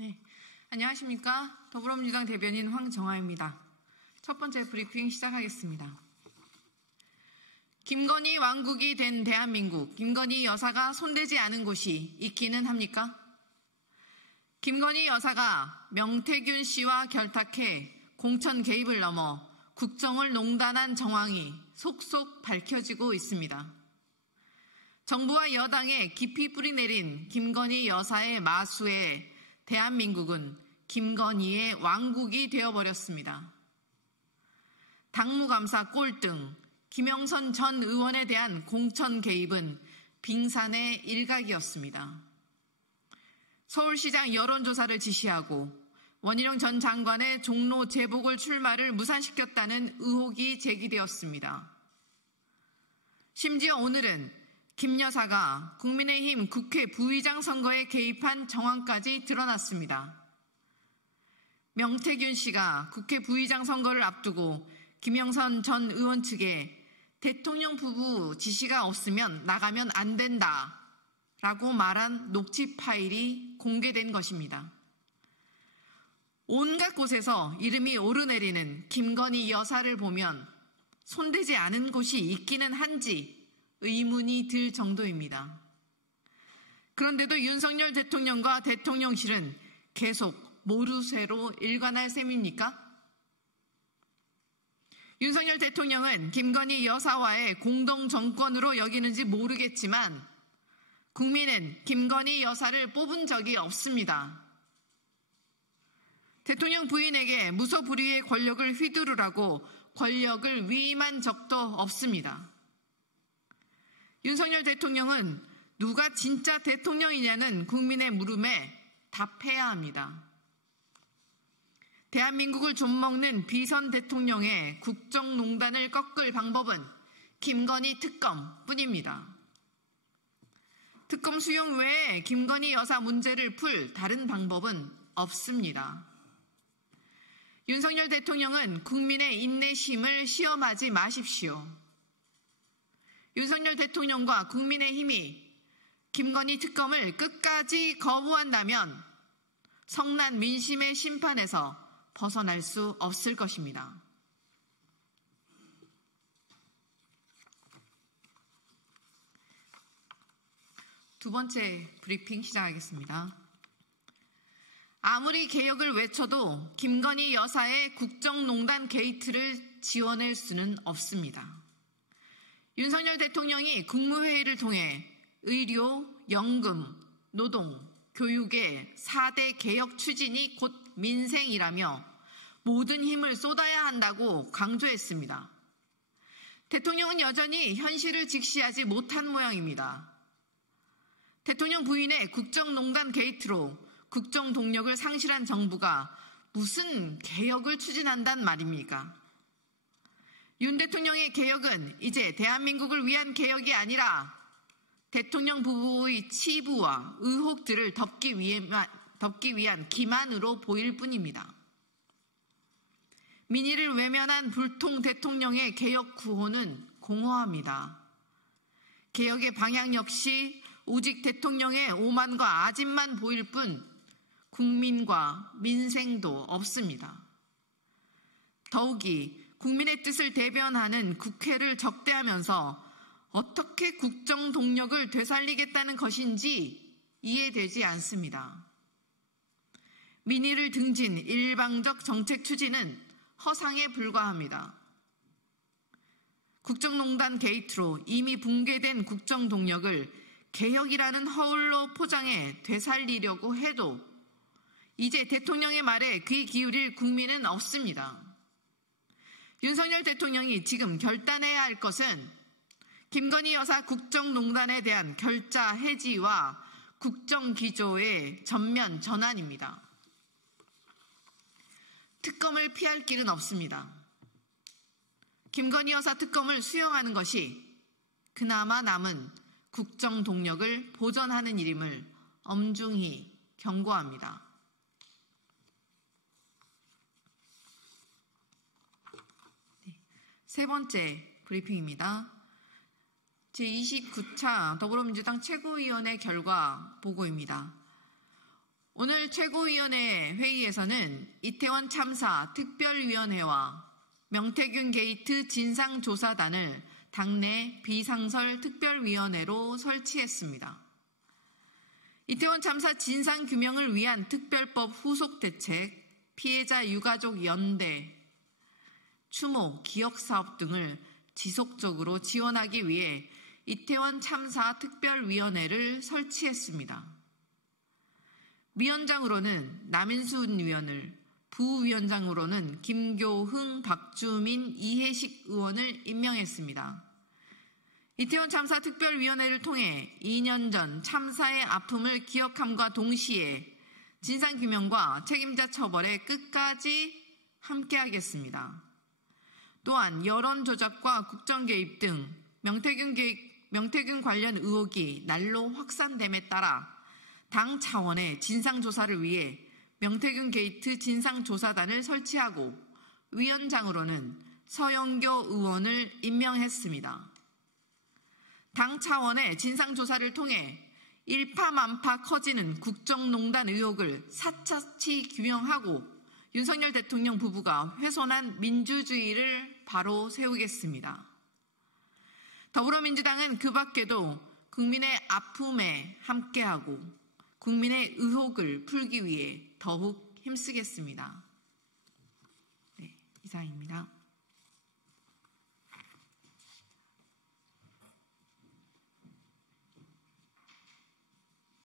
네, 안녕하십니까. 더불어민주당 대변인 황정아입니다. 첫 번째 브리핑 시작하겠습니다. 김건희 왕국이 된 대한민국, 김건희 여사가 손대지 않은 곳이 있기는 합니까? 김건희 여사가 명태균 씨와 결탁해 공천 개입을 넘어 국정을 농단한 정황이 속속 밝혀지고 있습니다. 정부와 여당에 깊이 뿌리내린 김건희 여사의 마수에 대한민국은 김건희의 왕국이 되어버렸습니다. 당무감사 꼴등, 김영선 전 의원에 대한 공천 개입은 빙산의 일각이었습니다. 서울시장 여론조사를 지시하고 원희룡 전 장관의 종로 재보궐 출마를 무산시켰다는 의혹이 제기되었습니다. 심지어 오늘은 김 여사가 국민의힘 국회 부의장 선거에 개입한 정황까지 드러났습니다. 명태균 씨가 국회 부의장 선거를 앞두고 김영선 전 의원 측에 대통령 부부 지시가 없으면 나가면 안 된다 라고 말한 녹취 파일이 공개된 것입니다. 온갖 곳에서 이름이 오르내리는 김건희 여사를 보면 손대지 않은 곳이 있기는 한지 의문이 들 정도입니다. 그런데도 윤석열 대통령과 대통령실은 계속 모르쇠로 일관할 셈입니까? 윤석열 대통령은 김건희 여사와의 공동정권으로 여기는지 모르겠지만 국민은 김건희 여사를 뽑은 적이 없습니다. 대통령 부인에게 무소불위의 권력을 휘두르라고 권력을 위임한 적도 없습니다. 윤석열 대통령은 누가 진짜 대통령이냐는 국민의 물음에 답해야 합니다. 대한민국을 좀먹는 비선 대통령의 국정농단을 꺾을 방법은 김건희 특검뿐입니다. 특검 수용 외에 김건희 여사 문제를 풀 다른 방법은 없습니다. 윤석열 대통령은 국민의 인내심을 시험하지 마십시오. 윤석열 대통령과 국민의힘이 김건희 특검을 끝까지 거부한다면 성난 민심의 심판에서 벗어날 수 없을 것입니다. 두 번째 브리핑 시작하겠습니다. 아무리 개혁을 외쳐도 김건희 여사의 국정농단 게이트를 지워낼 수는 없습니다. 윤석열 대통령이 국무회의를 통해 의료, 연금, 노동, 교육의 4대 개혁 추진이 곧 민생이라며 모든 힘을 쏟아야 한다고 강조했습니다. 대통령은 여전히 현실을 직시하지 못한 모양입니다. 대통령 부인의 국정농단 게이트로 국정 동력을 상실한 정부가 무슨 개혁을 추진한단 말입니까? 윤 대통령의 개혁은 이제 대한민국을 위한 개혁이 아니라 대통령 부부의 치부와 의혹들을 덮기 위한 기만으로 보일 뿐입니다. 민의를 외면한 불통 대통령의 개혁 구호는 공허합니다. 개혁의 방향 역시 오직 대통령의 오만과 아집만 보일 뿐 국민과 민생도 없습니다. 더욱이 국민의 뜻을 대변하는 국회를 적대하면서 어떻게 국정 동력을 되살리겠다는 것인지 이해되지 않습니다. 민의를 등진 일방적 정책 추진은 허상에 불과합니다. 국정농단 게이트로 이미 붕괴된 국정 동력을 개혁이라는 허울로 포장해 되살리려고 해도 이제 대통령의 말에 귀 기울일 국민은 없습니다. 윤석열 대통령이 지금 결단해야 할 것은 김건희 여사 국정농단에 대한 결자 해지와 국정기조의 전면 전환입니다. 특검을 피할 길은 없습니다. 김건희 여사 특검을 수용하는 것이 그나마 남은 국정 동력을 보전하는 일임을 엄중히 경고합니다. 세 번째 브리핑입니다. 제29차 더불어민주당 최고위원회 결과 보고입니다. 오늘 최고위원회 회의에서는 이태원 참사 특별위원회와 명태균 게이트 진상조사단을 당내 비상설 특별위원회로 설치했습니다. 이태원 참사 진상규명을 위한 특별법 후속 대책, 피해자 유가족 연대, 추모, 기억사업 등을 지속적으로 지원하기 위해 이태원 참사 특별위원회를 설치했습니다. 위원장으로는 남인순 의원을, 부위원장으로는 김교흥, 박주민, 이해식 의원을 임명했습니다. 이태원 참사 특별위원회를 통해 2년 전 참사의 아픔을 기억함과 동시에 진상규명과 책임자 처벌에 끝까지 함께하겠습니다. 또한 여론조작과 국정개입 등 명태균 관련 의혹이 날로 확산됨에 따라 당 차원의 진상조사를 위해 명태균 게이트 진상조사단을 설치하고 위원장으로는 서영교 의원을 임명했습니다. 당 차원의 진상조사를 통해 일파만파 커지는 국정농단 의혹을 사차치 규명하고 윤석열 대통령 부부가 훼손한 민주주의를 바로 세우겠습니다. 더불어민주당은 그 밖에도 국민의 아픔에 함께하고 국민의 의혹을 풀기 위해 더욱 힘쓰겠습니다. 네, 이상입니다.